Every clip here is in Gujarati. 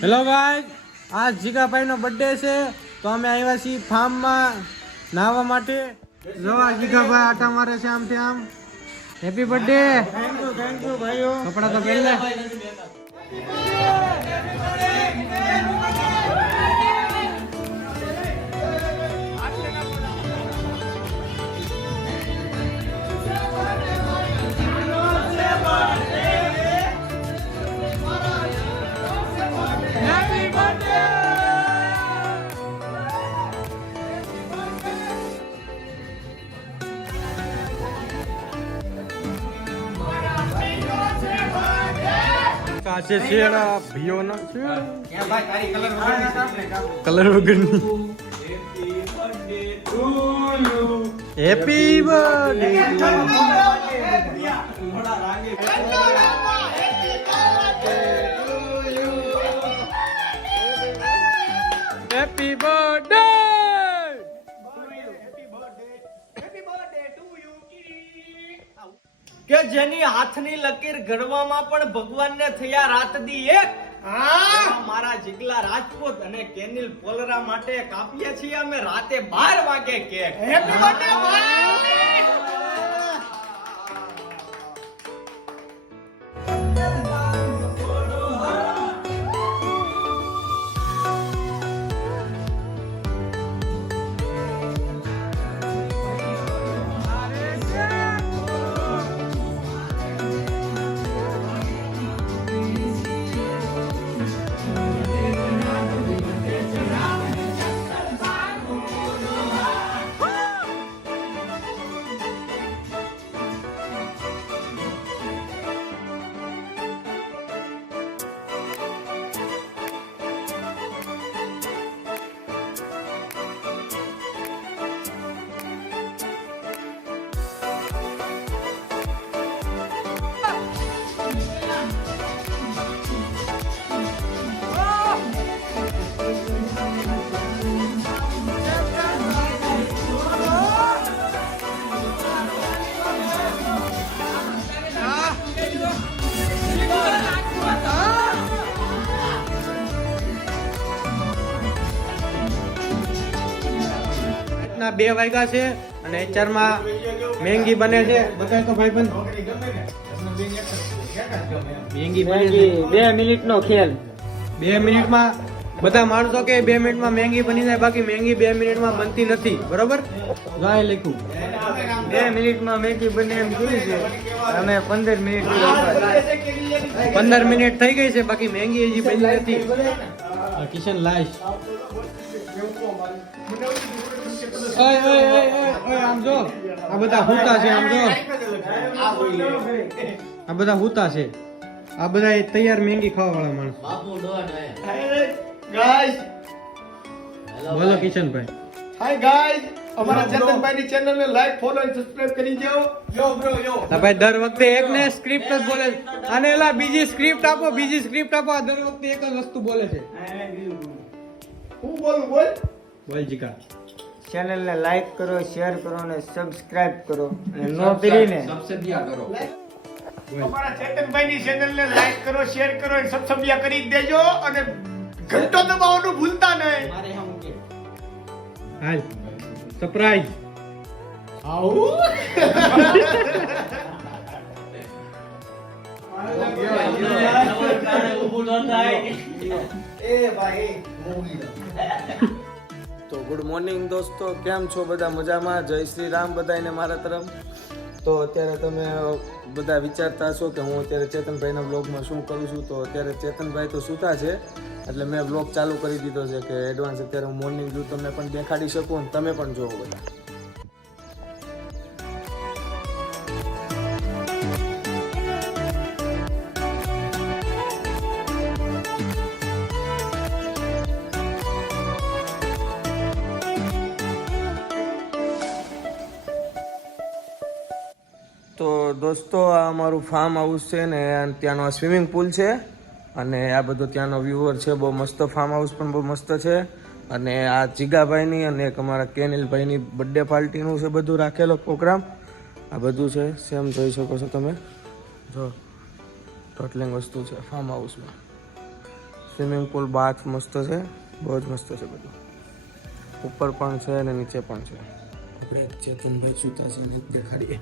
હેલો ગાઈસ, આજ જીગાભાઈનો બર્થડે છે તો અમે આવ્યા છીએ ફાર્મમાં નાહવા માટે. જો આ જીગાભાઈ આટા મારે છે આમથી આમ. Happy birthday. થેન્ક યુ ભાઈઓ. કપડા તો પહેરી લે. કાચે છેડા ભીઓના કલર વગરની. Happy birthday. Happy birthday. કે જેની હાથની લકીર ઘડવામાં પણ ભગવાનને થયા રાત દી એક. મારા જીગલા રાજપૂત અને કેનિલ પોલરા માટે કાપીએ છીએ અમે રાતે 12 વાગે કેક. હેપી બર્થડે ભાઈ. ના 2 વાગ્યા છે અને અત્યારમાં મેંગી બને છે. બતાય તો ભાઈ બંધ. મેંગી બને છે. 2 મિનિટનો ખેલ. 2 મિનિટમાં બધા માણસો કે 2 મિનિટમાં મેંગી બની જાય, બાકી મેંગી 2 મિનિટમાં બનતી નથી. બરોબર? ગાય લખ્યું 2 મિનિટમાં મેંગી બને એમ જોયું છે. અમે 15 મિનિટ 15 મિનિટ થઈ ગઈ છે, બાકી મેંગી હજી બની નથી. કિશન લાઈશ. ઓય ઓય ઓય ઓય આમ જો. આ બધા હુતા છે. આમ જો. આ બધા હુતા છે. આ બધા તૈયાર મેંગી ખાવા વાળા માણસ. ગાઈસ, બોલો કિશનભાઈ. હાય ગાઈસ, અમારા ચેતનભાઈની ચેનલને લાઈક, ફોલો અને સબસ્ક્રાઇબ કરી જાઓ. યો બ્રો યો. ભાઈ દર વખતે એક ને સ્ક્રિપ્ટ જ બોલે છે. અને એલા બીજી સ્ક્રિપ્ટ આપો, બીજી સ્ક્રિપ્ટ આપો. આ દર વખતે એક જ વસ્તુ બોલે છે. હું બોલું બોલ. બોલ જીકા. ચેનલને લાઈક કરો, શેર કરો અને સબસ્ક્રાઇબ કરો અને નો પીરીને અમારા ચેતનભાઈની ચેનલને લાઈક કરો, શેર કરો અને સબસ્ક્રાઇબ કરી દેજો અને ઘંટો દબાવવાનું ભૂલતા નહીં. હાલ સરપ્રાઈઝ. આવું તો ગુડ મોર્નિંગ દોસ્તો, કેમ છો બધા? મજામાં? જય શ્રી રામ બધાને મારા તરફ. તો અત્યારે તમે બધા વિચારતા હશો કે હું અત્યારે ચેતનભાઈના બ્લોગમાં શું કરું છું. તો અત્યારે ચેતનભાઈ તો સૂતા છે એટલે મેં બ્લોગ ચાલુ કરી દીધો છે કે એડવાન્સ અત્યારે હું મોર્નિંગ વ્યૂ તમને પણ દેખાડી શકું અને તમે પણ જોવો બધા. તો દોસ્તો, આ અમારું ફાર્મ હાઉસ છે ને ત્યાંનો આ સ્વિમિંગ પુલ છે અને આ બધો ત્યાંનો વ્યુઅર છે. બહુ મસ્ત ફાર્મ હાઉસ પણ બહુ મસ્ત છે. અને આ જીગાભાઈની અને એક અમારા કેનિલભાઈની બર્થડે પાર્ટીનું છે બધું રાખેલો પ્રોગ્રામ. આ બધું છે સેમ જોઈ શકો છો તમે. જો ટોટલિંગ વસ્તુ છે ફાર્મ હાઉસમાં. સ્વિમિંગ પુલ બાથ મસ્ત છે, બહુ જ મસ્ત છે બધું. ઉપર પણ છે અને નીચે પણ છે. આપણે ચેતનભાઈ સુતા છે ને દેખાડીએ.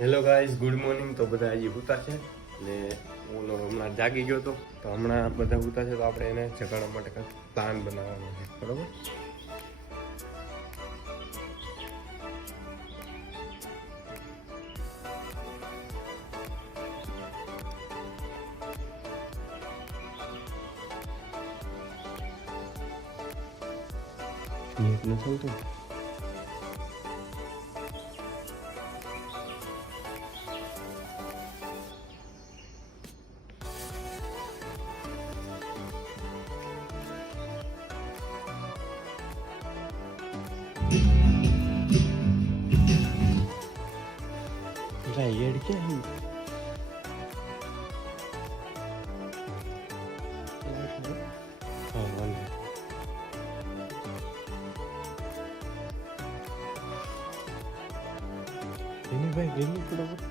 Hello guys, good morning. તો બધા હજી સૂતા છે ને હું હમણાં જાગી ગયો હતો. તો હમણાં બધા સૂતા છે તો આપણે એને જગાડવા માટે કંઈક પ્લાન બનાવવાનો છે, બરોબર? નથી આવતું. રાયડ ક્યાં है? हाँ वाला ini भाई ini फटाफट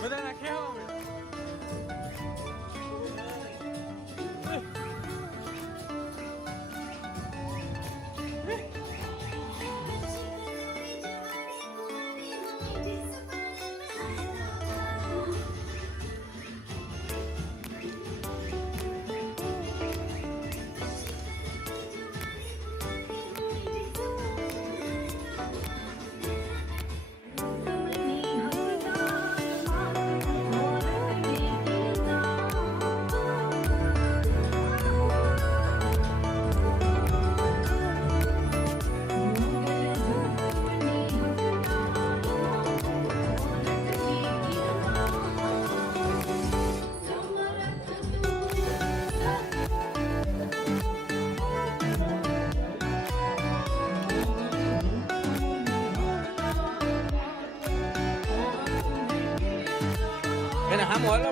બધા નાખ્યા હવે. એને હામો હાલો.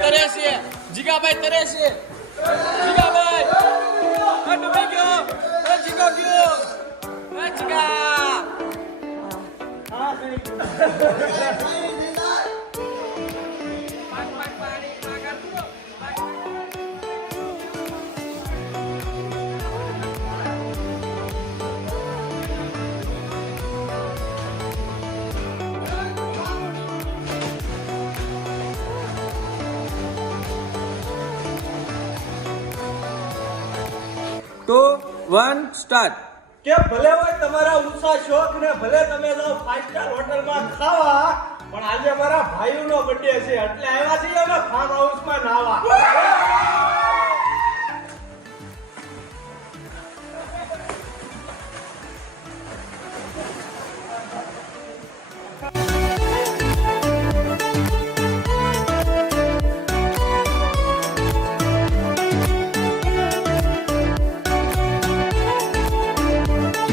તરે છે જીગાભાઈ તરે છે જીગાભાઈ આ ડૂબી ગયો આ જીગો ગયો આ જીગા ટુ વન સ્ટાર્ટ. કે ભલે હોય તમારા ઊંચા શોખ ને ભલે તમે જાઓ 5 સ્ટાર હોટલમાં ખાવા પણ આજે મારા ભાઈઓનો બર્થડે છે એટલે આવ્યા છીએ અમે ફાર્મ